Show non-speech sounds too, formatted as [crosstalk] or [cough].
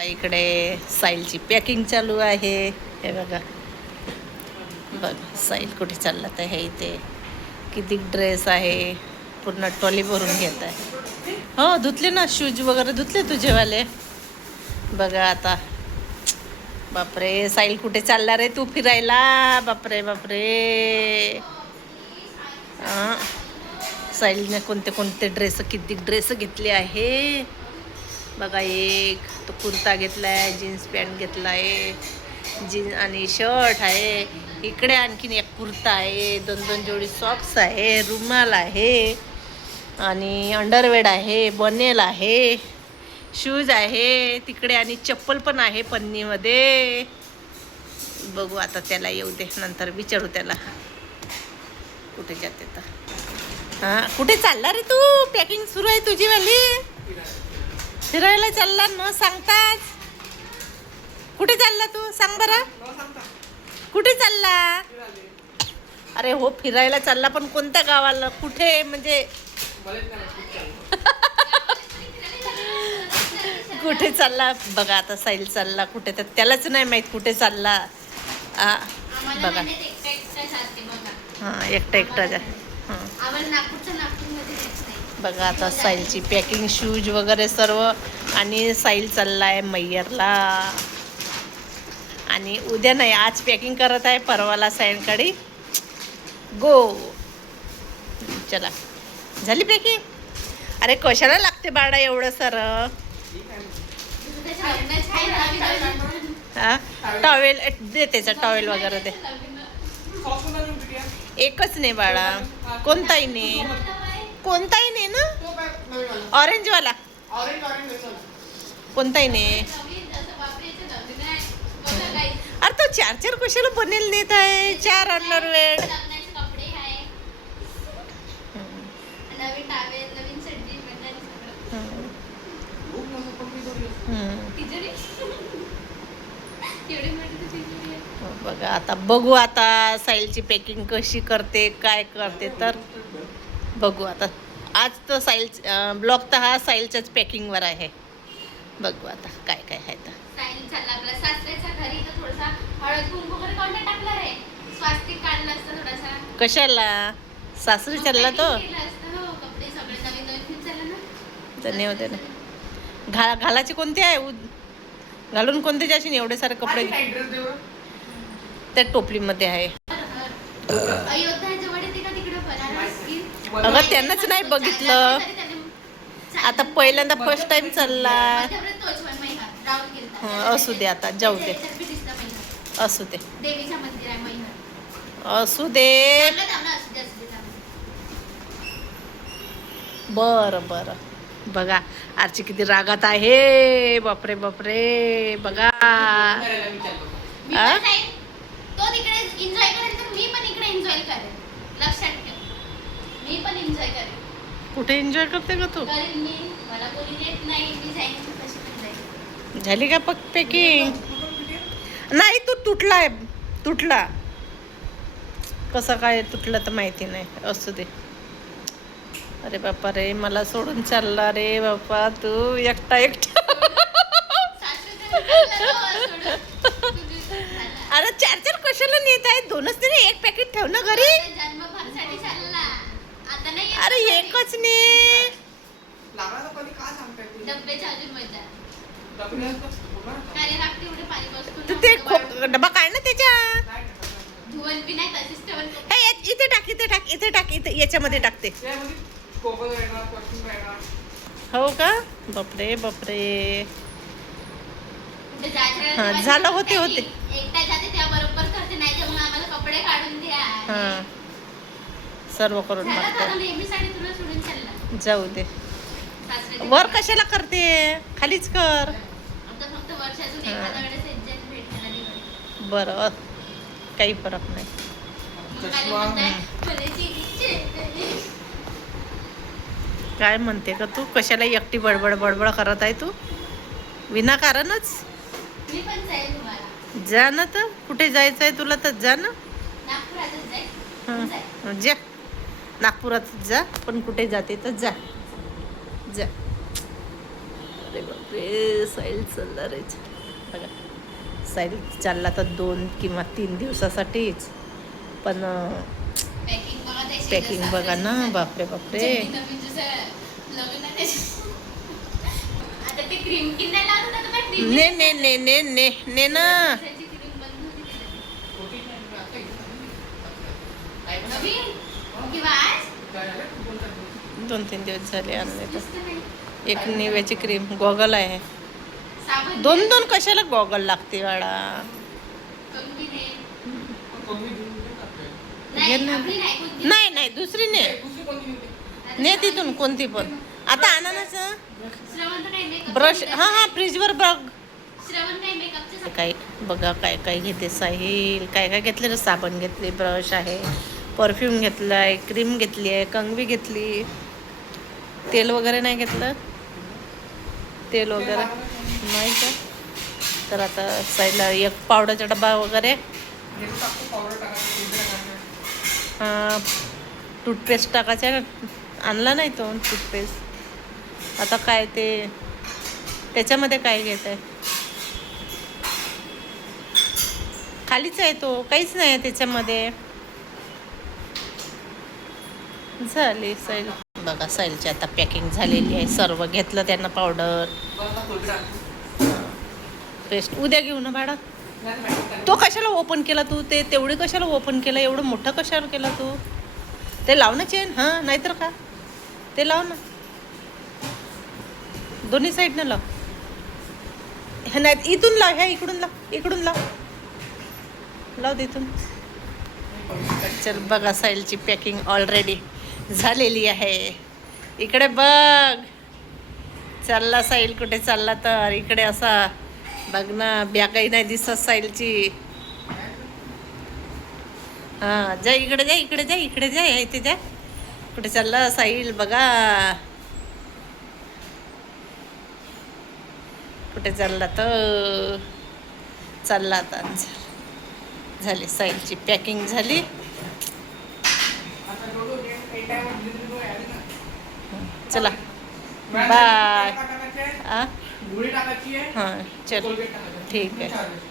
आता इकडे साईलची पॅकिंग चालू आहे. हे बघा. बघ साईल कुठे चालला तर हे इथे. किती ड्रेस आहे. पूर्ण ट्रॉली भरून घेत आहे. हो धुतले ना शूज वगैरे? धुतले तुझेवाले बघा आता. बापरे साईल कुठे चालला रे तू फिरायला? बापरे बापरे. हां साईलने कोणते कोणते ड्रेस किती ड्रेस घेतले आहे? बघा एक तो कुर्ता घेतला आहे जीन्स पॅन्ट घेतला आहे जीन्स आणि शर्ट आहे. इकडे आणखीन एक कुर्ता आहे दोन दोन जोडी सॉक्स आहे रुमाल आहे आणि अंडरवेड आहे बनेल आहे शूज आहे. तिकडे आणि चप्पल पण आहे पन्नीमध्ये. बघू आता त्याला येऊ दे नंतर विचारू त्याला. कुठे जाते तर हां कुठे चालला रे तू? पॅकिंग सुरू आहे तुझी वाली? फिरायला चालला न सांगताच? कुठे चालला तू? सांग बरं. कुठे चालला? अरे हो फिरायला चालला पण कोणत्या गावाला? कुठे? म्हणजे [laughs] कुठे चालला? बघा आता साईल चालला कुठे तर. त्यालाच नाही माहीत कुठे चालला. आ, बघा. हां एकटा एकटा जा. हां. बघा आता साईलची पॅकिंग शूज वगैरे सर्व. आणि साईल चालला आहे मैयरला आणि उद्या नाही आज पॅकिंग करत आहे परवाला सायंकाळी गो चला. झाली पॅकिंग? अरे कशाला लागते बाळा एवढं सर? टॉवेल दे त्याचा टॉवेल वगैरे दे. एकच नाही बाळा. कोणताही नाही. कोणताही नाही ना? ऑरेंजवाला कोणताही नाही अरे तो चार चार कशाला बनेल नेत आहे? चार अंडरवेड नवीन बघा आता बघू आता साईलची पॅकिंग कशी करते काय करते तर. बघू आता. आज तर साईल ब्लॉग तर हा साईलच्याच पॅकिंगवर आहे. बघू आता काय काय आहे तर. सायली चालला आपला सासऱ्याच्या घरी तर थोडासा हळद कुंकू वगैरे कोणता टाकला रे स्वास्तिक काढलं असतं थोडासा. कशाला? सासरी चालला तो? केलं असतं हो. कपडे सगळे नवीन नवीन घेऊन चालला ना. तर नाही होते ना. घा घालायचे कोणते आहे? घालून कोणते जाशील एवढे सारे कपडे त्या टोपलीमध्ये आहे अयोध्या जवळ येते का तिकडं बनारस की अगं त्यांनाच नाही बघितलं आता पहिल्यांदा फर्स्ट टाइम चालला असू दे आता, जाऊ दे. असू दे असू दे. बरं बरं बघा आरची किती रागात आहे बापरे बापरे बघा मी आ? पण जाईन. तो तिकडे एन्जॉय करेल तर मी पण इकडे एन्जॉय करेल लक्षात मी पण एन्जॉय कुठे एन्जॉय करते का तू? करेल मी. मला कोणी येत नाही. मी जाईन तर कशी पण जाईन. झाली का पक पॅकिंग नाही तू तुटलाय. तुटला. कसं काय तुटलं तर माहिती नाही. असू दे. अरे बापा रे मला सोडून चालला रे बापा. तू एकटा एकटा. अरे चार चार कशाला नेत आहे? दोनच तरी एक पॅकेट ठेव ना घरी आता जन्मभरसाठी चालला आता नाही येत अरे घरी. एकच ने डब्याची अजून मजा बसतो तू डबा काढ ना त्याच्या? हे इथे टाक इथे टाक इथे टाक इथे याच्यामध्ये टाकते. हो का? बापरे बापरे. हा, झालं, होते, होते. एकटा जाते त्या बरोबर करते नाही तर मग आम्हाला कपडे काढून द्या. हां. सर्व करून झालं टाकते. तर नेहमीसाठी तुला सोडून चालला? जाऊ दे. सासऱ्याच्या वर घरी. कशाला करते? खालीच कर. बरं काही फरक नाही. मग आले म्हणताय, "मला चिनीची आहे." काय म्हणते का तू? कशाला एकटी बडबड बडबड करत आहे तू? विनाकारणच? मी पण जाईल तुम्हाला. जा ना तर. कुठे जायचं आहे तुला तर जा ना. नागपुरातच हं. जा. नागपुरात जा पण कुठे जाते तर जा. जा. बापरे बापरे साईल चालला रे. बघा. साईल चालला तर दोन किंवा तीन दिवसासाठीच. पण पॅकिंग बघा ना बापरे बापरे. cream ने ने ने ने ने ने ना. दोन तीन दिवस झाले आणले तर. एक निव्याची क्रीम गॉगल आहे. दोन दोन कशाला गॉगल लागते वाडा नाही नाही दुसरी ने. तिथून कोणती पण. आता makeup ब्रश हा हा फ्रीजवर बघ. काय बघा काय काय घेते साहिल काय काय घेतले ना साबण घेतले ब्रश आहे. परफ्यूम घेतला आहे क्रीम घेतली आहे कंगवी घेतली. तेल वगैरे नाही घेतलं? तेल वगैरे नाही का तर आता साईडला एक पावडरचा डबा वगैरे. टूथपेस्ट टाकायचा आहे आणला नाही तो टूथपेस्ट आता काय ते त्याच्यामध्ये काय घेत आहे खालीच आहे तो काहीच नाही आहे त्याच्यामध्ये. झाली साईल बघा साईलची आता पॅकिंग झालेली आहे. सर्व घेतलं त्यांना पावडर पेस्ट उद्या घेऊ ना भाडा तो कशाला ओपन केला तू? ते तेवढे कशाला ओपन केलं? एवढं मोठं कशाला केलं तू? ते लाव ना चेन हां नाहीतर का? ते लाव ना. दोन्ही साईडनं लाव. ह्या नाही इथून लाव ह्या इकडून लाव इकडून लाव. लाव दे इथून चल बघा साईलची पॅकिंग ऑलरेडी झालेली आहे. इकडे बघ. चालला साईल कुठे चालला तर? इकडे असा. बघ ना बॅगही नाही दिसत साईलची हां जा इकडे जा इकडे जा इकडे जा या इथे जा. कुठे चालला साईल बघा. कुठे चालला तर? चालला आता. झाली. साईलची पॅकिंग झाली. चला. बाय. हां चल. ठीक आहे.